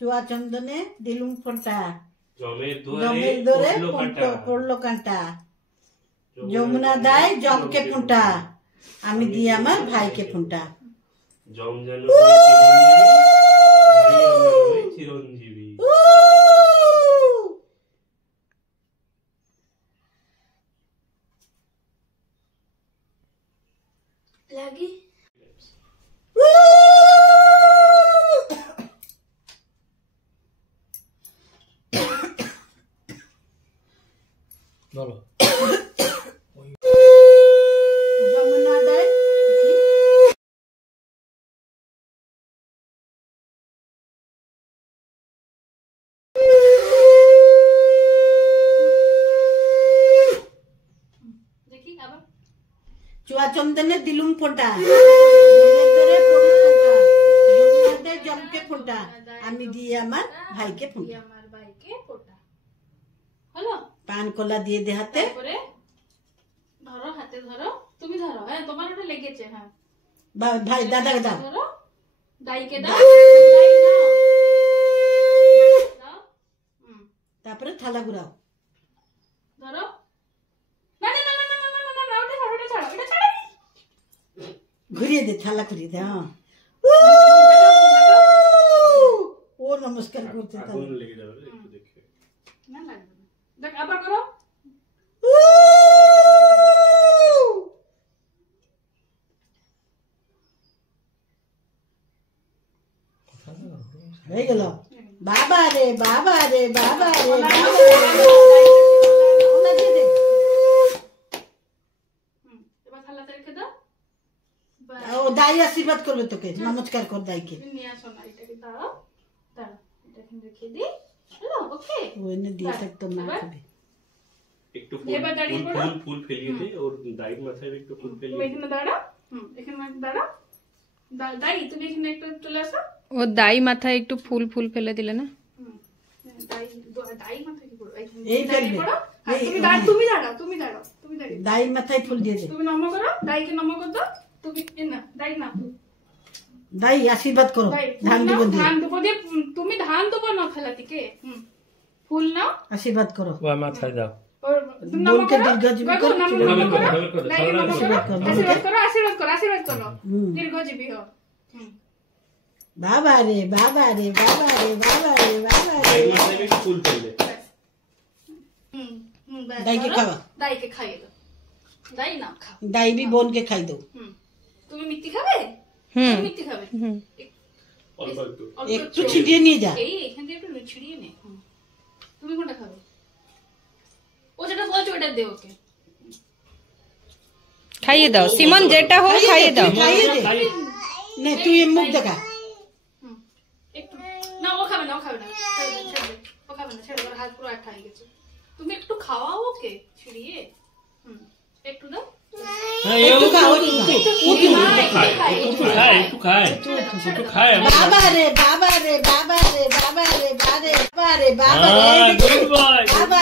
চুয়া চন্দনে দিলুম ফোঁটা, জমের দরে পড়লো কাঁটা, যমুনা দেয় জমকে ফোঁটা, আমি দিই আমার ভাইকে ফোঁটা। জম যেন চিরঞ্জীবী। লাগি বলো যমুনা দেয় দেখি আবার চুয়া চন্দনে দিলুম ফোঁটা, দরে পড়লো কাঁটা, যমুনা দেয় জমকে ফোঁটা, আমি দিই আমার ভাইকে ফোঁটা। আমার ভাইকে ফোঁটা হলো। পান কলা দিয়ে দে হাতে, তারপরে ধরো, হাতে ধরো, তুমি ধরো, হ্যাঁ তোমার ওটা লেগেছে, হ্যাঁ ভাই দাদাকে দাও, ধরো, দাইকে দাও, দাও, তারপরে থালা ঘুরাও, ধরো, না না না না না না না না, ওটা ছাড়ো, ওটা ছাড়ো, এটা ছাড়ো, ঘুরিয়ে দে, থালা ঘুরিয়ে দে। হ্যাঁ ও নমস্কার করতে আগুন লেগে যাবে একটু দেখে। না লাগবে না, দেখ আবার করো, হয়ে গেল। বাবা রে বাবা রে বাবা রে বাবা রে, এবার থালাতে রেখে দাও, ও দাই আশীর্বাদ করবে তোকে, নমস্কার কর দাইকে। তুমি নিয়ে আসো না, এটাকে দাও, দাও, এটা এখানে রেখে দিই, হলো, ওকে। ও এনে দিয়ে থাকতো না খাবে। একটু এবার দাঁড়িয়ে পড়ো। ফুল ফেলিয়ে দে, ওর দাইয়ের মাথায় একটু ফুল তুমি ফেলিয়ে দে। এখানে দাঁড়াও, এখানে দাঁড়াও, দাই তুমি এখানে একটু চলে আসো, ও দাই মাথায় একটু ফুল ফুল ফেলে দিলে না? দাই দাই মাথায় কি করো, এই দাঁড়িয়ে ফেলবে। পড়ো, আর এই, তুমি দাঁড়াও, তুমি দাঁড়াও, তুমি দাঁড়িয়ে দাই মাথায় ফুল দিয়ে দে, তুমি নম করো, দাইকে নম কর দাও, তুমি না দাই না, দাই আশীর্বাদ করো, দাই ধান দিব দিয়ে ধান দেবো দিয়ে, তুমি ধান দেবো না খেলা থেকে, ফুল নাও, আশীর্বাদ করো। ও মাথায় দাও। তুমি নম বোনকে করো, দীর্ঘজীবী দেখো, করো, নম আশীর্বাদ নম করো, করো, দাইকে নম করো, আশীর্বাদ করো, আশীর্বাদ করো, আশীর্বাদ করো, আশীর্বাদ করো, হুম। দীর্ঘজীবী হও, বাবা রে বাবা রে বাবা রে বাবা রে বাবা রে। দাইয়ের মাথায় একটু ফুল ফেললে। ব্যাস, দাইকে ধরো, খাওয়া, দাইকে খাইয়ে দাও, দাই না খাও, দাই বি বোনকে খাই দাও। তুমি মিষ্টি খাবে, হুম তুমি মিষ্টি খাবে, হুম অল্প একটু। অল্প একটু ছিটিয়ে নিয়ে যা। এই এখান থেকে একটু ছিড়িয়ে নে, তুমি কোনটা খাবে, ও যেটা বলছো ওটা দে ওকে, খাইয়ে দাও সিমন, যেটা হোক খাইয়ে দাও। খাইয়ে দে, নে তুই মুখ দেখা। একটু না, ও খাবে না, ও খাবে না, ছেড়ে দে, ছেড়ে দে, ও খাবে না, ছেড়ে দে, ওর হাত পুরো আঠা হয়ে গেছে, তুমি একটু খাওয়াও ওকে ছিড়িয়ে, একটু দাও, একটু খাও, একটু খায়। বাবা রে বাবা রে বাবা রে বাবা রে বাবা রে বাবা রে বাবা রে বাবা